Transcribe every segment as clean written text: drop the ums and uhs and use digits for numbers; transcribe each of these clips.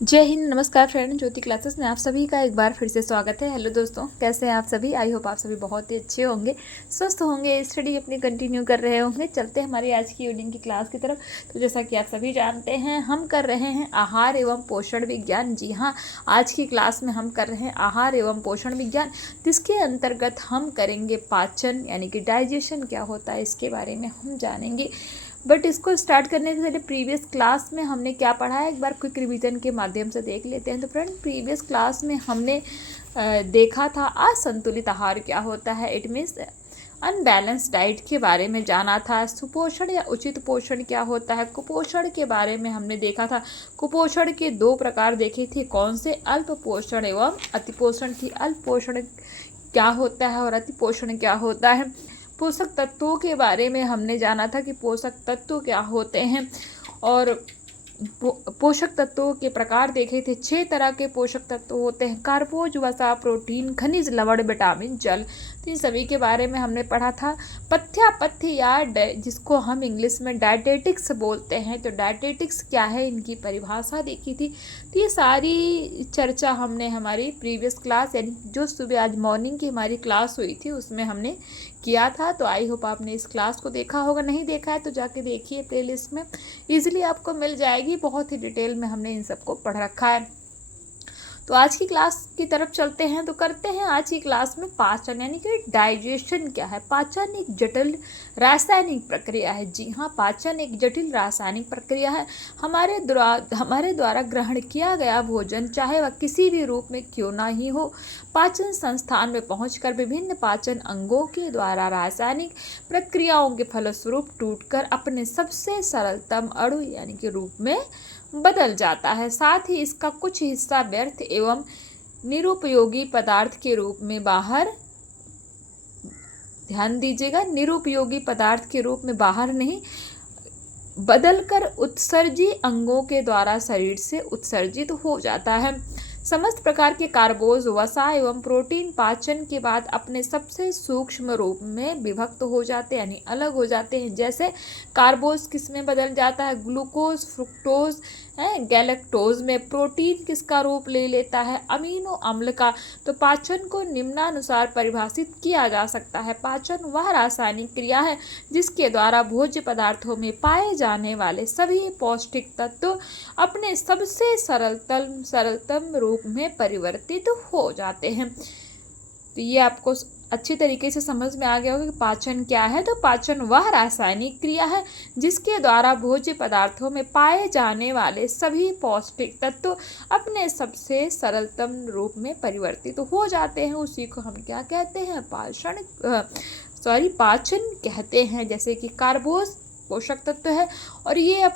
जय हिंद, नमस्कार फ्रेंड। ज्योति क्लासेस में आप सभी का एक बार फिर से स्वागत है। हेलो दोस्तों, कैसे हैं आप सभी? आई होप आप सभी बहुत ही अच्छे होंगे, स्वस्थ होंगे, स्टडी अपनी कंटिन्यू कर रहे होंगे। चलते हैं हमारी आज की इवनिंग की क्लास की तरफ। तो जैसा कि आप सभी जानते हैं, हम कर रहे हैं आहार एवं पोषण विज्ञान। जी हाँ, आज की क्लास में हम कर रहे हैं आहार एवं पोषण विज्ञान, जिसके अंतर्गत हम करेंगे पाचन यानी कि डाइजेशन क्या होता है, इसके बारे में हम जानेंगे। बट इसको स्टार्ट करने से पहले प्रीवियस क्लास में हमने क्या पढ़ा है, एक बार क्विक रिवीजन के माध्यम से देख लेते हैं। तो फ्रेंड, प्रीवियस क्लास में हमने देखा था असंतुलित आहार क्या होता है। इट मीन्स अनबैलेंस डाइट के बारे में जाना था। सुपोषण या उचित पोषण क्या होता है, कुपोषण के बारे में हमने देखा था। कुपोषण के 2 प्रकार देखे थे, कौन से? अल्प पोषण एवं अतिपोषण की। अल्प पोषण क्या होता है और अतिपोषण क्या होता है। पोषक तत्वों के बारे में हमने जाना था कि पोषक तत्व क्या होते हैं, और पोषक तत्वों के प्रकार देखे थे। 6 तरह के पोषक तत्व होते हैं: कार्बोज, वसा, प्रोटीन, खनिज, लवण, विटामिन, जल। तो इन सभी के बारे में हमने पढ़ा था। पथ्य या जिसको हम इंग्लिश में डायटेटिक्स बोलते हैं, तो डायटेटिक्स क्या है, इनकी परिभाषा देखी थी। तो ये सारी चर्चा हमने हमारी प्रीवियस क्लास, यानी जो सुबह आज मॉर्निंग की हमारी क्लास हुई थी, उसमें हमने किया था। तो आई होप आपने इस क्लास को देखा होगा। नहीं देखा है तो जाके देखिए, प्लेलिस्ट में ईजिली आपको मिल जाएगी। बहुत ही डिटेल में हमने इन सबको पढ़ रखा है। तो आज की क्लास की तरफ चलते हैं। तो करते हैं आज की क्लास में पाचन यानी कि डाइजेशन क्या है। पाचन एक जटिल रासायनिक प्रक्रिया है। जी हाँ, पाचन एक जटिल रासायनिक प्रक्रिया है। हमारे द्वारा ग्रहण किया गया भोजन, चाहे वह किसी भी रूप में क्यों ना ही हो, पाचन संस्थान में पहुंचकर विभिन्न पाचन अंगों के द्वारा रासायनिक प्रक्रियाओं के फलस्वरूप टूटकर अपने सबसे सरलतम अणु यानी कि रूप में बदल जाता है। साथ ही इसका कुछ हिस्सा व्यर्थ एवं निरुपयोगी पदार्थ के रूप में बाहर, ध्यान दीजिएगा, निरुपयोगी पदार्थ के रूप में बाहर नहीं, बदलकर उत्सर्जी अंगों के द्वारा शरीर से उत्सर्जित हो जाता है। समस्त प्रकार के कार्बोज, वसा एवं प्रोटीन पाचन के बाद अपने सबसे सूक्ष्म रूप में विभक्त हो जाते हैं, यानी अलग हो जाते हैं। जैसे कार्बोज किस में बदल जाता है? ग्लूकोज, फ्रुक्टोज, गैलेक्टोज में। प्रोटीन किसका रूप ले लेता है? अमीनो अम्ल का। तो पाचन को निम्नानुसार परिभाषित किया जा सकता है: पाचन वह रासायनिक क्रिया है जिसके द्वारा भोज्य पदार्थों में पाए जाने वाले सभी पौष्टिक तत्व अपने सबसे सरलतम रूप में परिवर्तित हो जाते हैं। तो ये आपको अच्छी तरीके से समझ में आ गया होगा कि पाचन क्या है। तो पाचन वह रासायनिक क्रिया है जिसके द्वारा भोज्य पदार्थों में पाए जाने वाले सभी पौष्टिक तत्व अपने सबसे सरलतम रूप में परिवर्तित हो जाते हैं। उसी को हम क्या कहते हैं? पाचन कहते हैं। जैसे कि कार्बोज पोषक तत्व है, और ये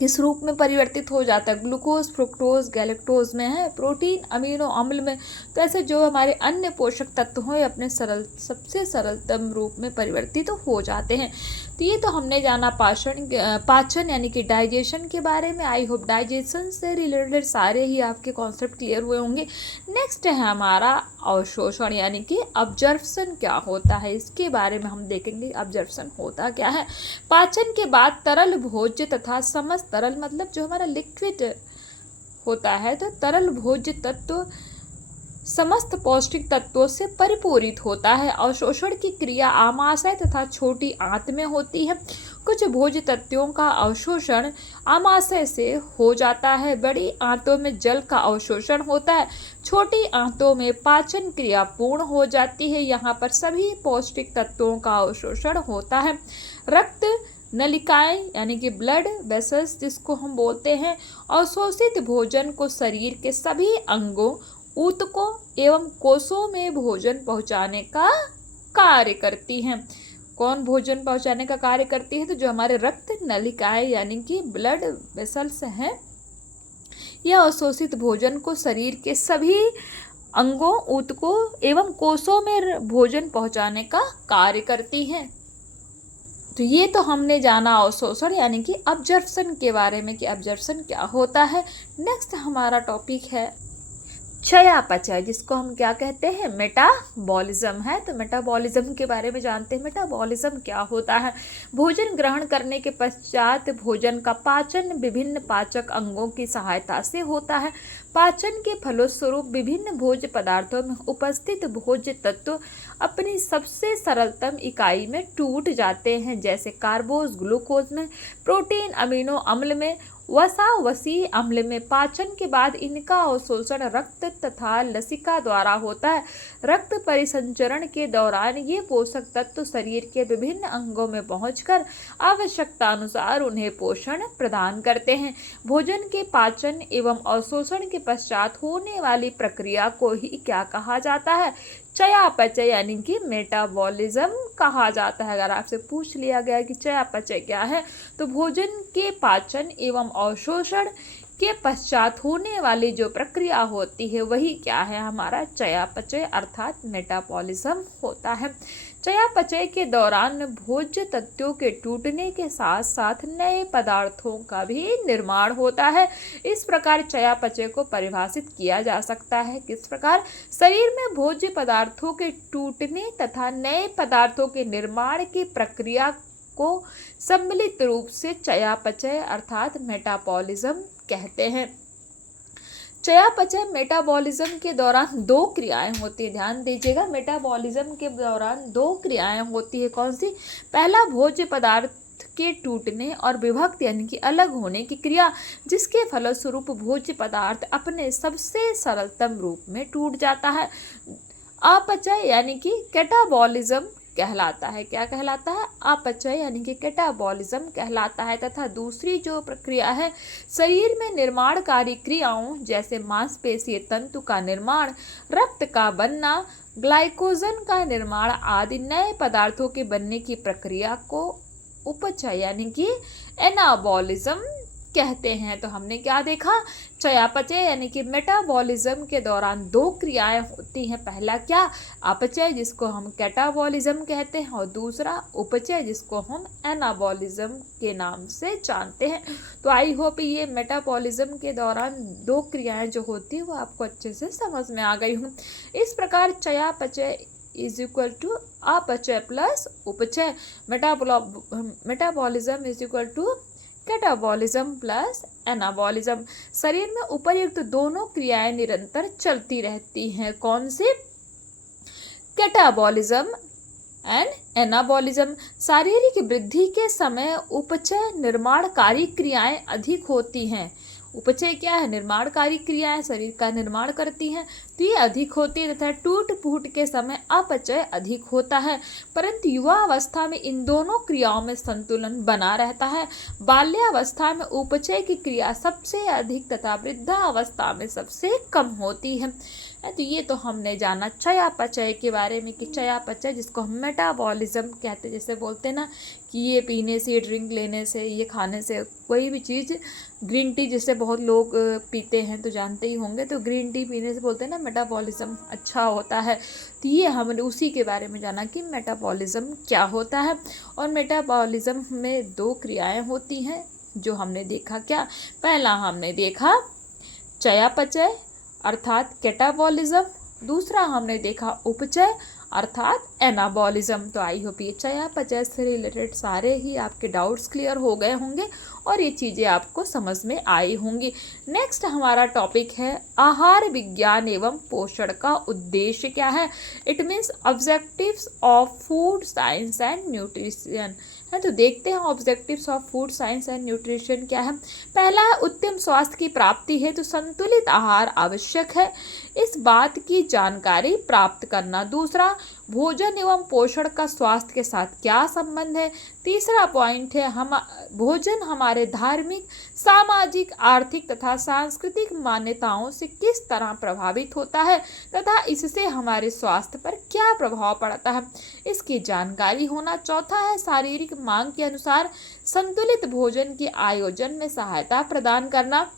किस रूप में परिवर्तित हो जाता है? ग्लूकोज, फ्रुक्टोज, गैलेक्टोज में है। प्रोटीन अमीनो अम्ल में। तो ऐसे जो हमारे अन्य पोषक तत्व हैं अपने सबसे सरलतम रूप में परिवर्तित हो जाते हैं। तो ये तो हमने जाना पाचन यानी कि डाइजेशन के बारे में। आई होप डाइजेशन से रिलेटेड सारे ही आपके कॉन्सेप्ट क्लियर हुए होंगे। नेक्स्ट है हमारा अवशोषण यानी कि अब्जर्प्शन क्या होता है, इसके बारे में हम देखेंगे। अब्जर्प्शन होता क्या है? पाचन के बाद तरल भोज्य तथा समस्त, तरल मतलब जो हमारा लिक्विड होता है, तो तरल भोज्य तत्व समस्त पौष्टिक तत्वों से परिपूरित होता है। अवशोषण की क्रिया आमाशय तथा छोटी आंत में होती है। कुछ भोज्य तत्वों का अवशोषण आमाशय से हो जाता है। बड़ी आंतों में जल का अवशोषण होता है। छोटी आंतों में पाचन क्रिया पूर्ण हो जाती है। यहाँ पर सभी पौष्टिक तत्वों का अवशोषण होता है। रक्त नलिकाएं यानी कि ब्लड वेसल्स जिसको हम बोलते हैं, अवशोषित भोजन को शरीर के सभी अंगों, ऊतकों एवं कोषों में भोजन पहुंचाने का कार्य करती हैं। कौन भोजन पहुंचाने का कार्य करती है? तो जो हमारे रक्त नलिकाएं यानी कि ब्लड वेसल्स हैं, यह अवशोषित भोजन को शरीर के सभी अंगों, ऊतकों एवं कोषों में भोजन पहुंचाने का कार्य करती हैं। तो ये तो हमने जाना अवशोषण यानी कि अब्जर्प्शन के बारे में कि अब्जर्प्शन क्या होता है। नेक्स्ट हमारा टॉपिक है चयापचय, जिसको हम क्या कहते हैं, मेटाबॉलिज्म है। तो मेटाबॉलिज्म के बारे में जानते हैं। मेटाबॉलिज्म क्या होता है? भोजन ग्रहण करने के पश्चात भोजन का पाचन विभिन्न पाचक अंगों की सहायता से होता है। पाचन के फलस्वरूप विभिन्न भोज्य पदार्थों में उपस्थित भोज्य तत्व अपनी सबसे सरलतम इकाई में टूट जाते हैं, जैसे कार्बोज ग्लूकोज में, प्रोटीन अमीनो अम्ल में, वसा वसी अम्ल में। पाचन के बाद इनका अवशोषण रक्त तथा लसिका द्वारा होता है। रक्त परिसंचरण के दौरान ये पोषक तत्व शरीर के विभिन्न अंगों में पहुंचकर आवश्यकता अनुसार उन्हें पोषण प्रदान करते हैं। भोजन के पाचन एवं अवशोषण के पश्चात होने वाली प्रक्रिया को ही क्या कहा जाता है? चयापचय यानी कि मेटाबॉलिज्म कहा जाता है। अगर आपसे पूछ लिया गया कि चयापचय क्या है, तो भोजन के पाचन एवं अवशोषण के पश्चात होने वाली जो प्रक्रिया होती है वही क्या है? हमारा चयापचय अर्थात मेटाबॉलिज्म होता है। चयापचय के दौरान भोज्य तत्वों के टूटने के साथ साथ नए पदार्थों का भी निर्माण होता है। इस प्रकार चयापचय को परिभाषित किया जा सकता है। किस प्रकार? शरीर में भोज्य पदार्थों के टूटने तथा नए पदार्थों के निर्माण की प्रक्रिया को सम्मिलित रूप से चयापचय अर्थात मेटाबॉलिज्म कहते हैं। चयापचय मेटाबॉलिज्म के दौरान दो क्रियाएं होती है। ध्यान दीजिएगा, मेटाबॉलिज्म के दौरान दो क्रियाएं होती है। कौन सी? पहला, भोज्य पदार्थ के टूटने और विभक्त यानी कि अलग होने की क्रिया, जिसके फलस्वरूप भोज्य पदार्थ अपने सबसे सरलतम रूप में टूट जाता है। अपचय यानी कि कैटाबॉलिज्म कहलाता है। क्या कहलाता है? अपचय यानी कि कैटाबॉलिज्म कहलाता है। तथा दूसरी जो प्रक्रिया है, शरीर में निर्माणकारी क्रियाओं जैसे मांसपेशीय तंतु का निर्माण, रक्त का बनना, ग्लाइकोजन का निर्माण आदि नए पदार्थों के बनने की प्रक्रिया को उपचय यानी कि एनाबॉलिज्म कहते हैं। तो हमने क्या देखा? चयापचय यानी कि मेटाबॉलिज्म के दौरान दो क्रियाएं होती हैं। पहला क्या? अपचय, जिसको हम कैटाबॉलिज्म कहते हैं, और दूसरा उपचय, जिसको हम एनाबॉलिज्म के नाम से जानते हैं। तो आई होप ये मेटाबॉलिज्म के दौरान दो क्रियाएं जो होती है वो आपको अच्छे से समझ में आ गई हूँ। इस प्रकार चयापचय इज इक्वल टू अपचय प्लस उपचय, metabolism is equal to catabolism plus anabolism. शरीर में उपर्युक्त दोनों क्रियाएं निरंतर चलती रहती हैं। कौन सी? Catabolism and anabolism. शारीरिक वृद्धि के समय उपचय निर्माणकारी क्रियाएं अधिक होती हैं। उपचय क्या है? निर्माणकारी क्रियाएं शरीर का निर्माण करती हैं, तो ये अधिक होती है। तथा टूट फूट के समय अपचय अधिक होता है। परंतु युवा अवस्था में इन दोनों क्रियाओं में संतुलन बना रहता है। बाल्यावस्था में उपचय की क्रिया सबसे अधिक तथा वृद्धावस्था में सबसे कम होती है। तो ये तो हमने जाना चयापचय के बारे में कि चयापचय जिसको हम मेटाबॉलिज्म कहते हैं। जैसे बोलते हैं ना कि ये पीने से, ये ड्रिंक लेने से, ये खाने से, कोई भी चीज़, ग्रीन टी जिससे बहुत लोग पीते हैं तो जानते ही होंगे, तो ग्रीन टी पीने से बोलते हैं ना मेटाबॉलिज्म अच्छा होता है। तो ये हमने उसी के बारे में जाना कि मेटाबॉलिज्म क्या होता है। और मेटाबॉलिज्म में दो क्रियाएं होती हैं जो हमने देखा। क्या? पहला हमने देखा चयापचय अर्थात कैटाबॉलिज्म, दूसरा हमने देखा उपचय अर्थात एनाबॉलिज्म। तो आई होप ये चयापचय से रिलेटेड सारे ही आपके डाउट्स क्लियर हो गए होंगे और ये चीज़ें आपको समझ में आई होंगी। नेक्स्ट हमारा टॉपिक है आहार विज्ञान एवं पोषण का उद्देश्य क्या है। It means objectives of food science and nutrition है। तो देखते हैं objectives of food science and nutrition क्या है। पहला है उत्तम स्वास्थ्य की प्राप्ति है तो संतुलित आहार आवश्यक है, इस बात की जानकारी प्राप्त करना। दूसरा, भोजन एवं पोषण का स्वास्थ्य के साथ क्या संबंध है। तीसरा पॉइंट है हम भोजन हमारे धार्मिक, सामाजिक, आर्थिक तथा सांस्कृतिक मान्यताओं से किस तरह प्रभावित होता है तथा इससे हमारे स्वास्थ्य पर क्या प्रभाव पड़ता है, इसकी जानकारी होना। चौथा है शारीरिक मांग के अनुसार संतुलित भोजन के आयोजन में सहायता प्रदान करना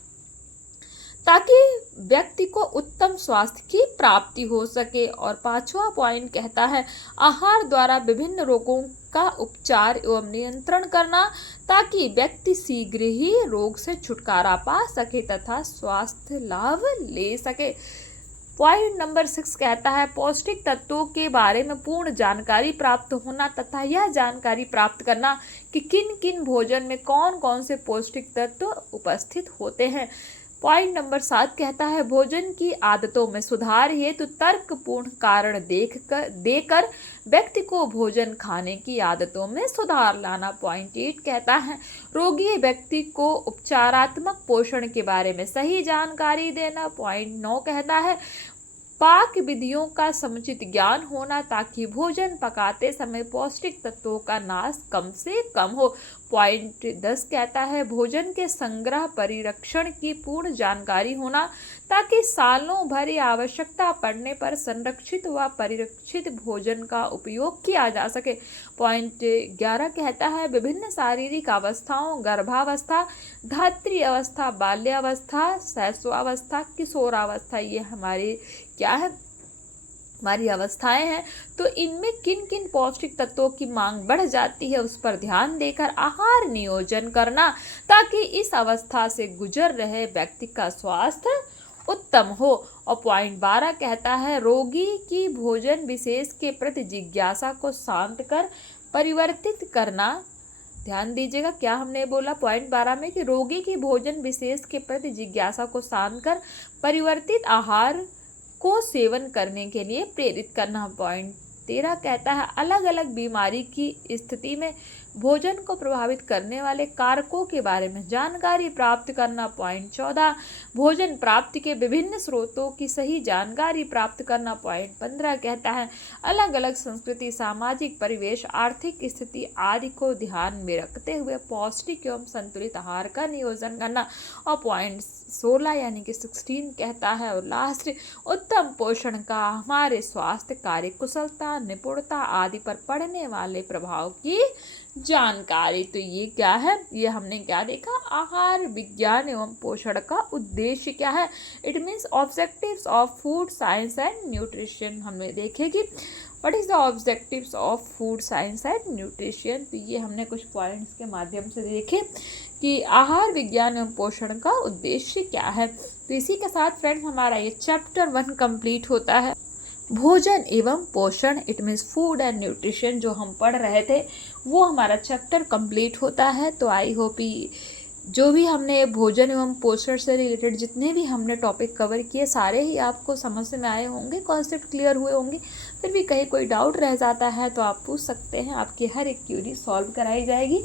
ताकि व्यक्ति को उत्तम स्वास्थ्य की प्राप्ति हो सके। और पांचवा पॉइंट कहता है आहार द्वारा विभिन्न रोगों का उपचार एवं नियंत्रण करना ताकि व्यक्ति शीघ्र ही रोग से छुटकारा पा सके तथा स्वास्थ्य लाभ ले सके। पॉइंट नंबर 6 कहता है पौष्टिक तत्वों के बारे में पूर्ण जानकारी प्राप्त होना तथा यह जानकारी प्राप्त करना कि किन किन भोजन में कौन कौन से पौष्टिक तत्व उपस्थित होते हैं। पॉइंट नंबर 7 कहता है भोजन की आदतों में सुधार हेतु तर्कपूर्ण कारण देकर व्यक्ति को भोजन खाने की आदतों में सुधार लाना। पॉइंट 8 कहता है रोगी व्यक्ति को उपचारात्मक पोषण के बारे में सही जानकारी देना। पॉइंट 9 कहता है पाक विधियों का समुचित ज्ञान होना ताकि भोजन पकाते समय पौष्टिक तत्वों का नाश कम से कम हो। पॉइंट 10 कहता है भोजन के संग्रह परिरक्षण की पूर्ण जानकारी होना ताकि सालों भर आवश्यकता पड़ने पर संरक्षित व परिरक्षित भोजन का उपयोग किया जा सके। पॉइंट 11 कहता है विभिन्न शारीरिक अवस्थाओं गर्भावस्था, धात्री अवस्था, बाल्यावस्था, शैशवावस्था, किशोरावस्था ये हमारी क्या है हमारी अवस्थाएं हैं, तो इनमें किन किन पौष्टिक तत्वों की मांग बढ़ जाती है उस पर ध्यान देकर आहार नियोजन करना ताकि इस अवस्था से गुजर रहे व्यक्ति का स्वास्थ्य उत्तम हो। और पॉइंट 12 कहता है रोगी की भोजन विशेष के प्रति जिज्ञासा को शांत कर परिवर्तित करना। ध्यान दीजिएगा क्या हमने बोला पॉइंट 12 में कि रोगी की भोजन विशेष के प्रति जिज्ञासा को शांत कर परिवर्तित आहार को सेवन करने के लिए प्रेरित करना। पॉइंट 13 कहता है अलग अलग बीमारी की स्थिति में भोजन को प्रभावित करने वाले कारकों के बारे में जानकारी प्राप्त करना। पॉइंट 14 भोजन प्राप्ति के विभिन्न स्रोतों की सही जानकारी प्राप्त करना। पॉइंट 15 कहता है अलग अलग संस्कृति, सामाजिक परिवेश, आर्थिक स्थिति आदि को ध्यान में रखते हुए पौष्टिक एवं संतुलित आहार का नियोजन करना। और पॉइंट 16 यानी कि 16 कहता है और लास्ट उत्तम पोषण का हमारे स्वास्थ्य, कार्य कुशलता, निपुणता आदि पर पड़ने वाले प्रभाव की जानकारी। तो ये क्या है, ये हमने क्या देखा, आहार विज्ञान एवं पोषण का उद्देश्य क्या है। It means objectives of food science and nutrition हमने देखे कि what is the objectives of food science and nutrition. तो ये हमने कुछ पॉइंट्स के माध्यम से देखे कि आहार विज्ञान एवं पोषण का उद्देश्य क्या है। तो इसी के साथ फ्रेंड्स हमारा ये चैप्टर 1 कंप्लीट होता है। भोजन एवं पोषण it means food and nutrition जो हम पढ़ रहे थे वो हमारा चैप्टर कंप्लीट होता है। तो आई होप जो भी हमने भोजन एवं पोषण से रिलेटेड जितने भी हमने टॉपिक कवर किए सारे ही आपको समझ में आए होंगे, कॉन्सेप्ट क्लियर हुए होंगे। फिर भी कहीं कोई डाउट रह जाता है तो आप पूछ सकते हैं, आपकी हर एक क्यूरी सॉल्व कराई जाएगी।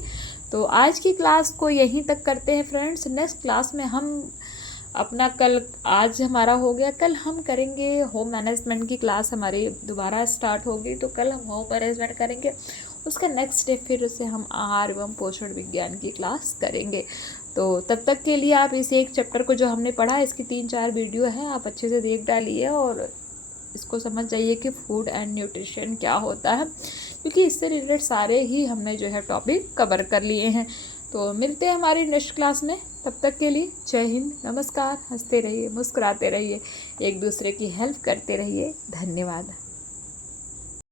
तो आज की क्लास को यहीं तक करते हैं फ्रेंड्स। नेक्स्ट क्लास में हम अपना आज हमारा हो गया, कल हम करेंगे होम मैनेजमेंट की क्लास हमारी दोबारा स्टार्ट होगी। तो कल हम होम मैनेजमेंट करेंगे, उसका नेक्स्ट डे फिर उसे हम आहार एवं पोषण विज्ञान की क्लास करेंगे। तो तब तक के लिए आप इस एक चैप्टर को जो हमने पढ़ा इसकी 3-4 वीडियो हैं, आप अच्छे से देख डालिए और इसको समझ जाइए कि फूड एंड न्यूट्रिशन क्या होता है, क्योंकि इससे रिलेटेड सारे ही हमने जो है टॉपिक कवर कर लिए हैं। तो मिलते हैं हमारी नेक्स्ट क्लास में, तब तक के लिए जय हिंद, नमस्कार। हंसते रहिए, मुस्कुराते रहिए, एक दूसरे की हेल्प करते रहिए। धन्यवाद।